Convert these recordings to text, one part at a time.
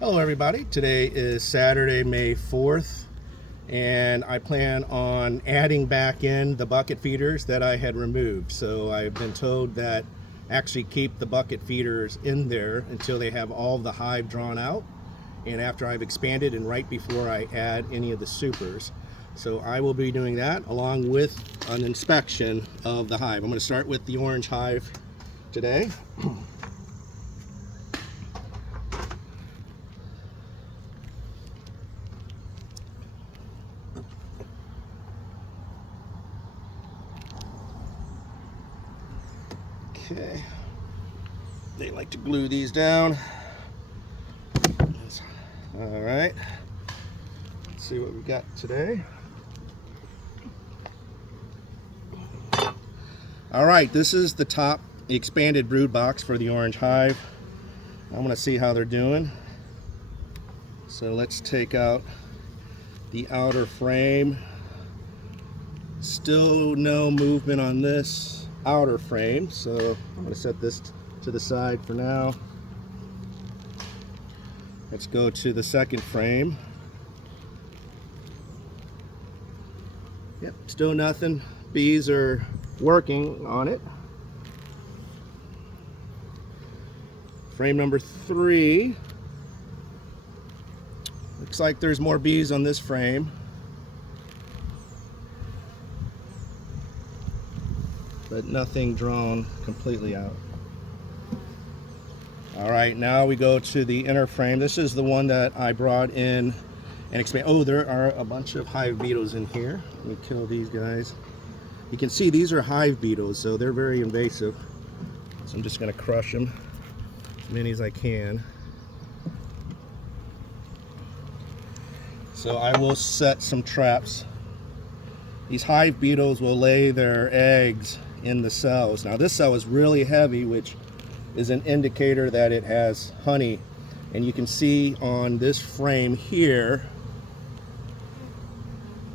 Hello everybody, today is Saturday, May 4th, and I plan on adding back in the bucket feeders that I had removed. So I've been told that actually keep the bucket feeders in there until they have all the hive drawn out, and after I've expanded and right before I add any of the supers. So I will be doing that along with an inspection of the hive. I'm going to start with the orange hive today. Okay, they like to glue these down. All right, let's see what we got today. All right, this is the top expanded brood box for the orange hive. I want to see how they're doing. So let's take out the outer frame. Still no movement on this outer frame, so I'm going to set this to the side for now. Let's go to the second frame. Yep, still nothing. Bees are working on it. Frame number 3. Looks like there's more bees on this frame, but nothing drawn completely out. All right, now we go to the inner frame. This is the one that I brought in and expand. Oh, there are a bunch of hive beetles in here. Let me kill these guys. You can see these are hive beetles, so they're very invasive. So I'm just gonna crush them, as many as I can. So I will set some traps. These hive beetles will lay their eggs in the cells. Now this cell is really heavy, which is an indicator that it has honey. And you can see on this frame here,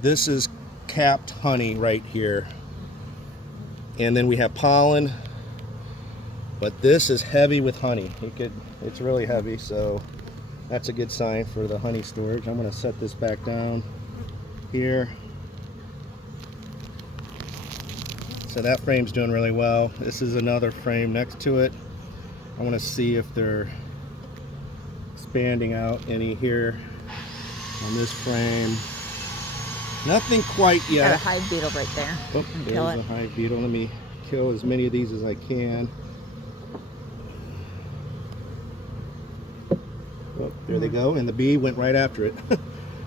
this is capped honey right here. And then we have pollen, but this is heavy with honey. It's really heavy, so that's a good sign for the honey storage. I'm going to set this back down here. So that frame's doing really well. This is another frame next to it. I want to see if they're expanding out any here on this frame. Nothing quite yet. Got a hive beetle right there. Oh, there's a hive beetle. Let me kill as many of these as I can. Oh, there they go, and the bee went right after it.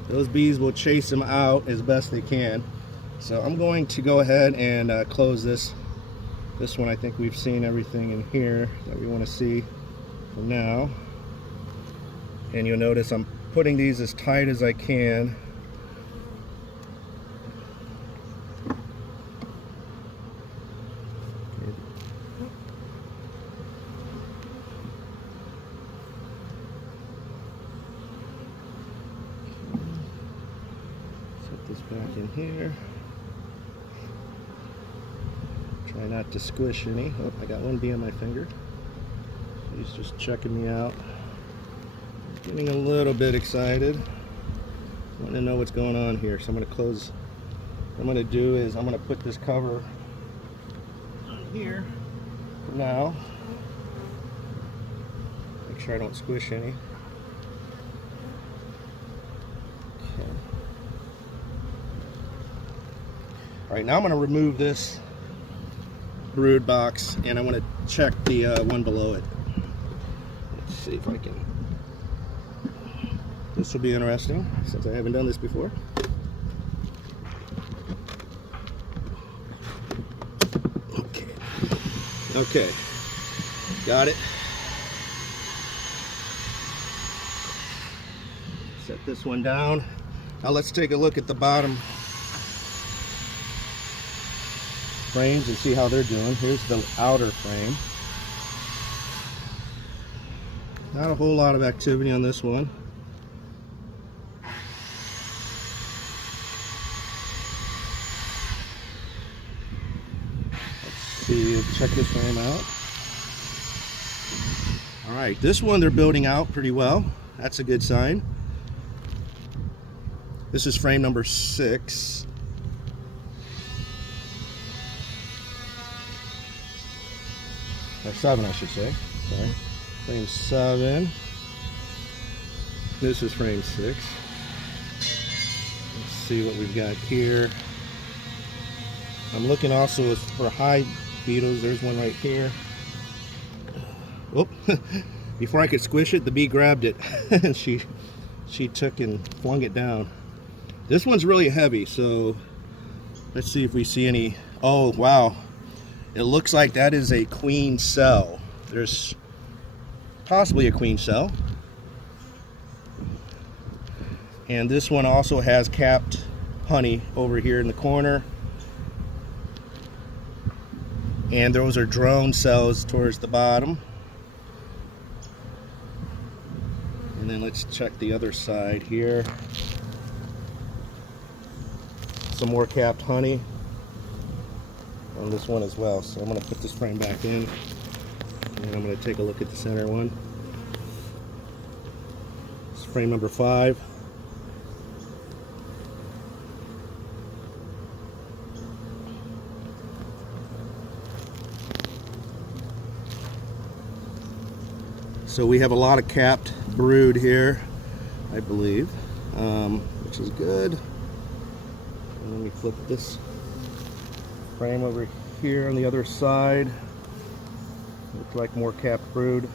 Those bees will chase them out as best they can. So I'm going to go ahead and close this. This one, I think we've seen everything in here that we want to see for now. And you'll notice I'm putting these as tight as I can. Set this back in here. Try not to squish any. Oh, I got one bee on my finger. He's just checking me out. Getting a little bit excited. Want to know what's going on here. So I'm going to close. What I'm going to do is I'm going to put this cover on here for now. Make sure I don't squish any. Okay. All right, now I'm going to remove this brood box, and I want to check the one below it. Let's see if I can. This will be interesting since I haven't done this before. Okay, got it. Set this one down. Now let's take a look at the bottom frames and see how they're doing. Here's the outer frame. Not a whole lot of activity on this one. Let's see, check this frame out. All right, this one they're building out pretty well. That's a good sign. This is frame number 6. Or 7, I should say. Sorry. Frame 7. This is frame 6. Let's see what we've got here. I'm looking also for hive beetles. There's one right here. Oh, before I could squish it, the bee grabbed it and she took and flung it down. This one's really heavy, so let's see if we see any. Oh, wow. It looks like that is a queen cell. There's possibly a queen cell. And this one also has capped honey over here in the corner. And those are drone cells towards the bottom. And then let's check the other side here. Some more capped honey on this one as well. So I'm going to put this frame back in, and I'm going to take a look at the center one. It's frame number 5. So we have a lot of capped brood here, I believe, which is good. And then we flip this frame over here on the other side. Looks like more capped brood.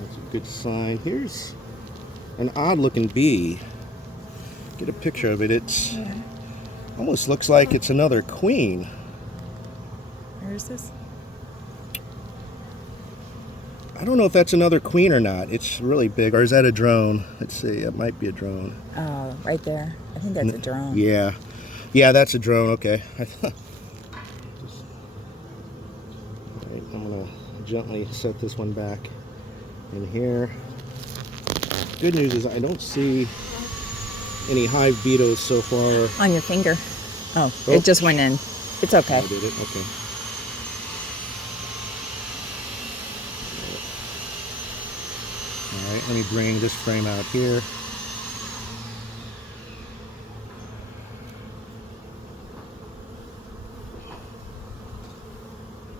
That's a good sign. Here's an odd looking bee. Get a picture of it. It's almost looks like it's another queen. Where is this? I don't know if that's another queen or not. It's really big. Or is that a drone? Let's see. It might be a drone. Oh, right there. I think that's a drone. Yeah. Yeah, that's a drone. Okay. Alright, I'm going to gently set this one back in here. Good news is I don't see any hive beetles so far. On your finger. Oh, it just went in. It's okay. I did it. Okay. Alright, let me bring this frame out here.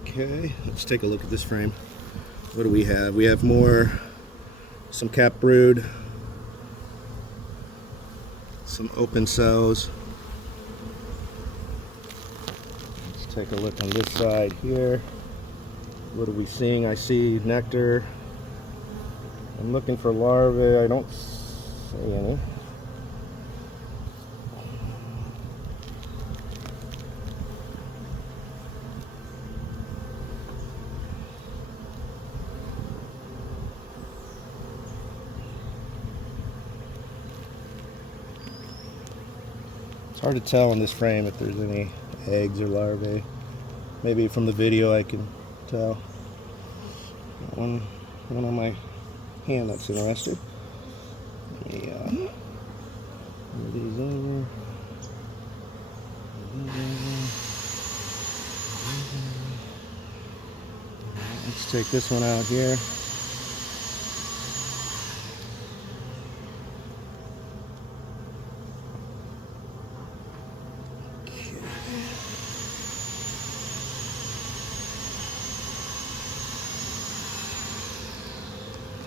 Okay, let's take a look at this frame. What do we have? We have some capped brood, some open cells. Let's take a look on this side here. What are we seeing? I see nectar. I'm looking for larvae. I don't see any. It's hard to tell in this frame if there's any eggs or larvae. Maybe from the video I can tell. One on my hand that's interested. Let me move these over. Let's take this one out here.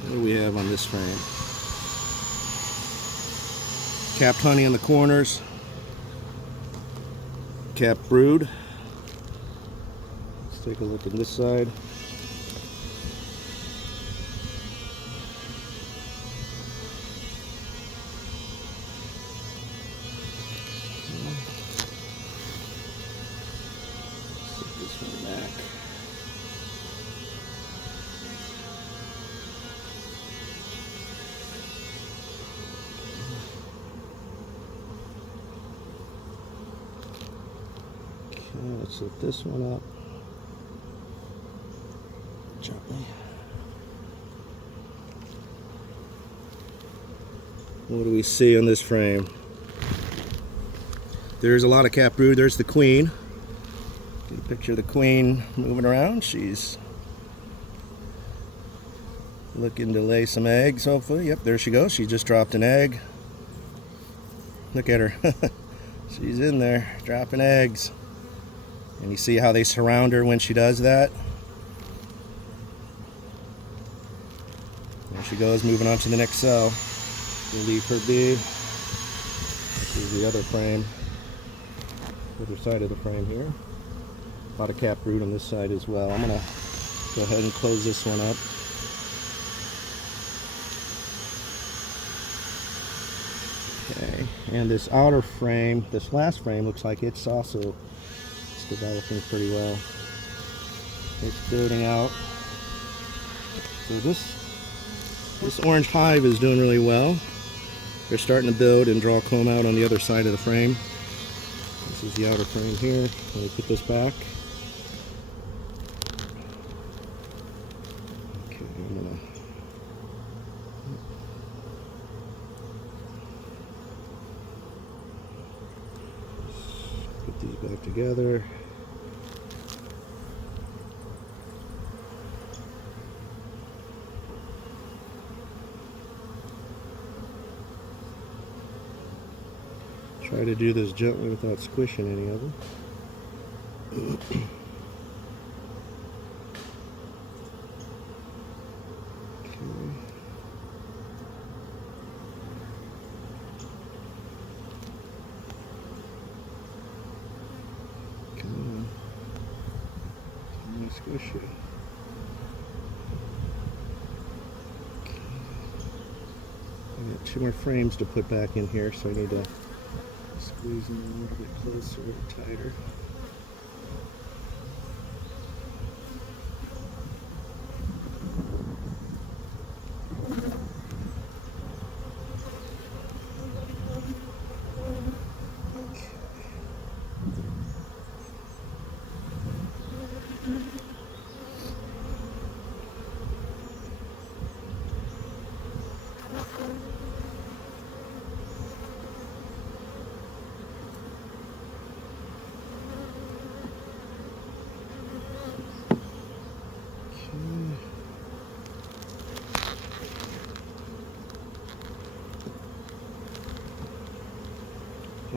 What do we have on this frame? Capped honey in the corners. Capped brood. Let's take a look at this side. Set this one back. Let's set this one up gently. What do we see on this frame? There's a lot of capped brood. There's the queen. Get a picture of the queen moving around. She's Looking to lay some eggs, hopefully. Yep, there she goes. She just dropped an egg. Look at her. She's in there, dropping eggs. And you see how they surround her when she does that? There she goes, moving on to the next cell. We'll leave her be. This is the other frame. Other side of the frame here. A lot of caproot on this side as well. I'm gonna go ahead and close this one up. Okay, and this outer frame, this last frame, looks like it's developing pretty well. It's building out. So this orange hive is doing really well. They're starting to build and draw comb out on the other side of the frame. This is the outer frame here. Let me put this back. Okay, I'm gonna put these back together. Try to do this gently without squishing any of them. Come on. Squish it. I got 2 more frames to put back in here, so I need to squeeze them a little bit closer and tighter.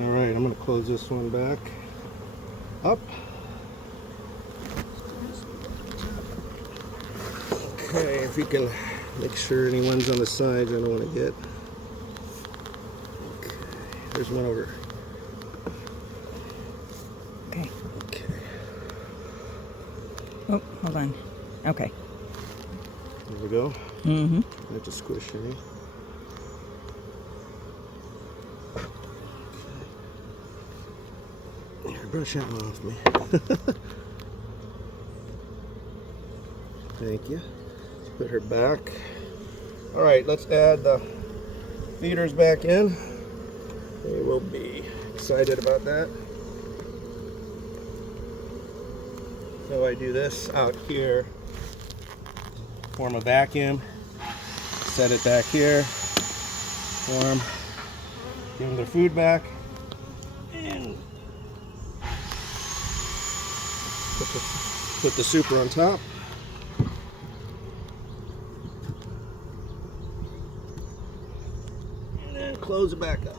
Alright, I'm going to close this one back up. Okay, if you can make sure anyone's on the sides I don't want to get. Okay, there's one over. Okay. Okay. Oh, hold on. Okay. There we go. Mm-hmm. I have to squish any. Brush that one off me. Thank you. Let's put her back. Alright, let's add the feeders back in. They will be excited about that. So I do this out here, form a vacuum, set it back here, form, give them their food back, and put the super on top. And then close it back up.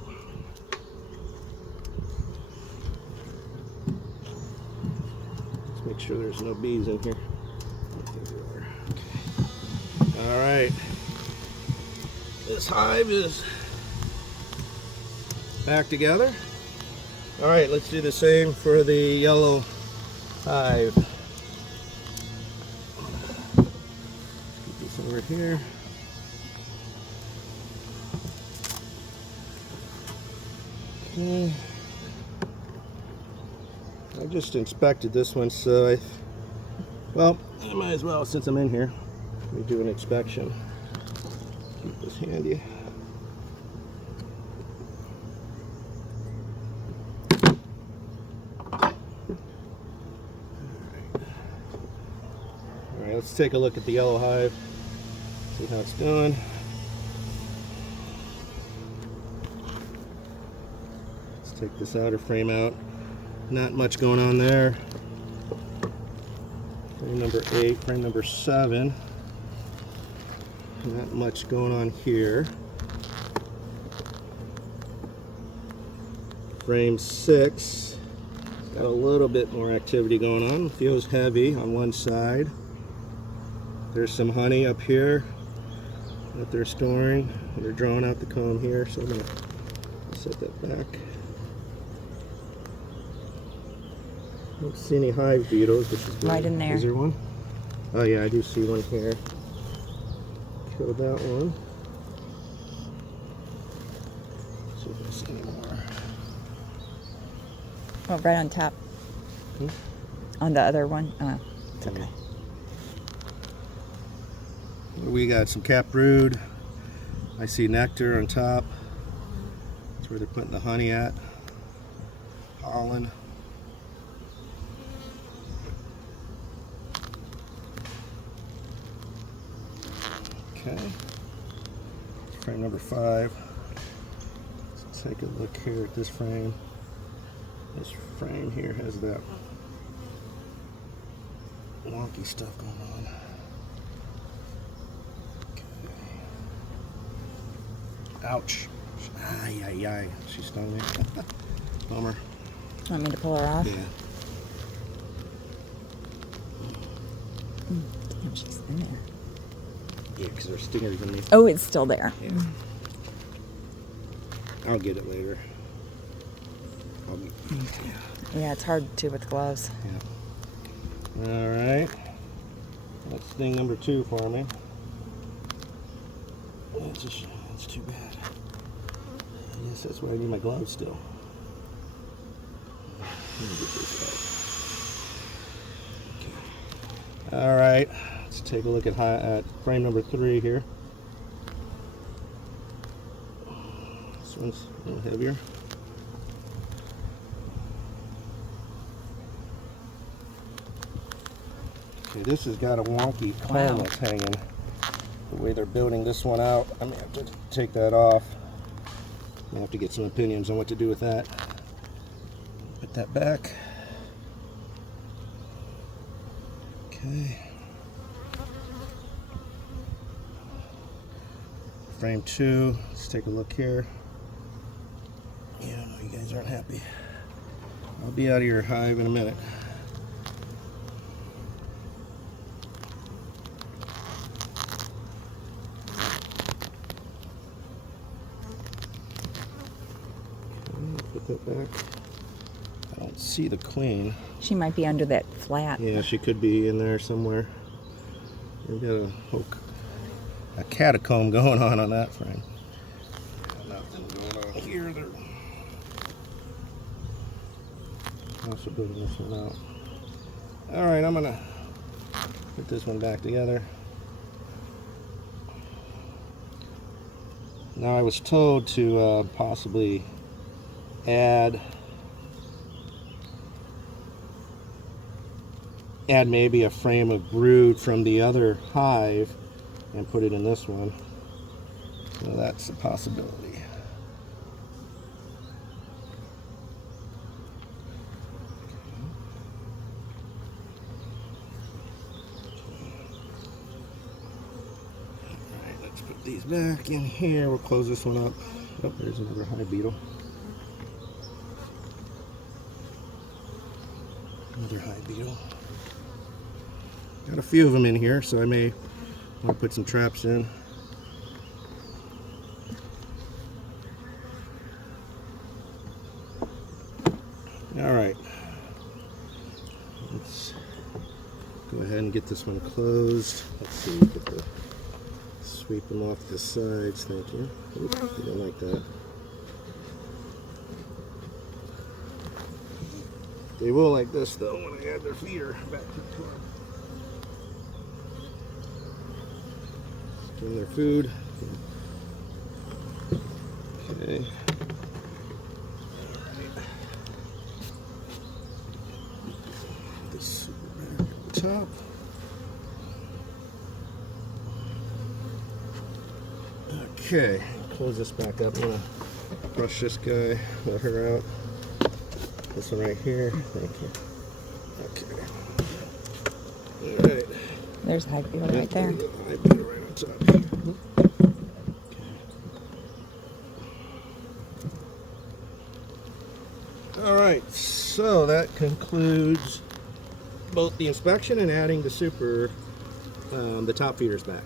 Let's make sure there's no bees in here. Alright. This hive is back together. Alright, let's do the same for the yellow hive. Put this over here. Okay. I just inspected this one, so well, I might as well, since I'm in here, let me do an inspection. Keep this handy. Alright, let's take a look at the yellow hive, see how it's doing. Let's take this outer frame out. Not much going on there. Frame number 8, frame number 7. Not much going on here. Frame 6. Got a little bit more activity going on. Feels heavy on one side. There's some honey up here that they're storing. They're drawing out the comb here, so I'm going to set that back. Don't see any hive beetles, which is good. Right in there. Is there one? Oh yeah, I do see one here. Kill that one. See if there's any more. Oh, right on top. On the other one. It's okay. We got some caproot. I see nectar on top. That's where they're putting the honey at. Pollen. Okay. Frame number 5. Let's take a look here at this frame. This frame here has that wonky stuff going on. Ouch. Ay, ay, ay. She stung me. Bummer. Want me to pull her off? Yeah. Damn, she's in there. Yeah, because there's stingers in me. Oh, it's still there. Yeah. I'll get it later. Yeah, it's hard to with gloves. Yeah. Alright. That's sting number 2 for me. That's too bad. I guess that's why I need my gloves still. Let me get this out. Okay. Alright. Let's take a look at frame number 3 here. This one's a little heavier. Okay, this has got a wonky comb that's hanging. The way they're building this one out, I may have to take that off. I have to get some opinions on what to do with that. Put that back. Okay. Frame 2. Let's take a look here. Yeah, I know you guys aren't happy. I'll be out of your hive in a minute. Put that back. I don't see the queen. She might be under that flat. Yeah, she could be in there somewhere. We've got a catacomb going on that frame. Nothing going on here. They're also building this one out. All right, I'm gonna put this one back together. Now I was told to possibly add maybe a frame of brood from the other hive and put it in this one. So that's a possibility. Alright, let's put these back in here. We'll close this one up. Oh, there's another hive beetle. Another hive beetle. Got a few of them in here, so I may want to put some traps in. All right. Let's go ahead and get this one closed. Let's see, sweep them off the sides. Thank you. Oops, I don't like that. They will like this though when I add their feeder back to the car. Give them their food. Okay. Alright. This back at the top. Okay, close this back up. I'm gonna brush this guy, let her out. This one right here. Thank you. Okay. All right. There's the hive beetle right there. Hive beetle right on top. All right, so that concludes both the inspection and adding the the top feeders back.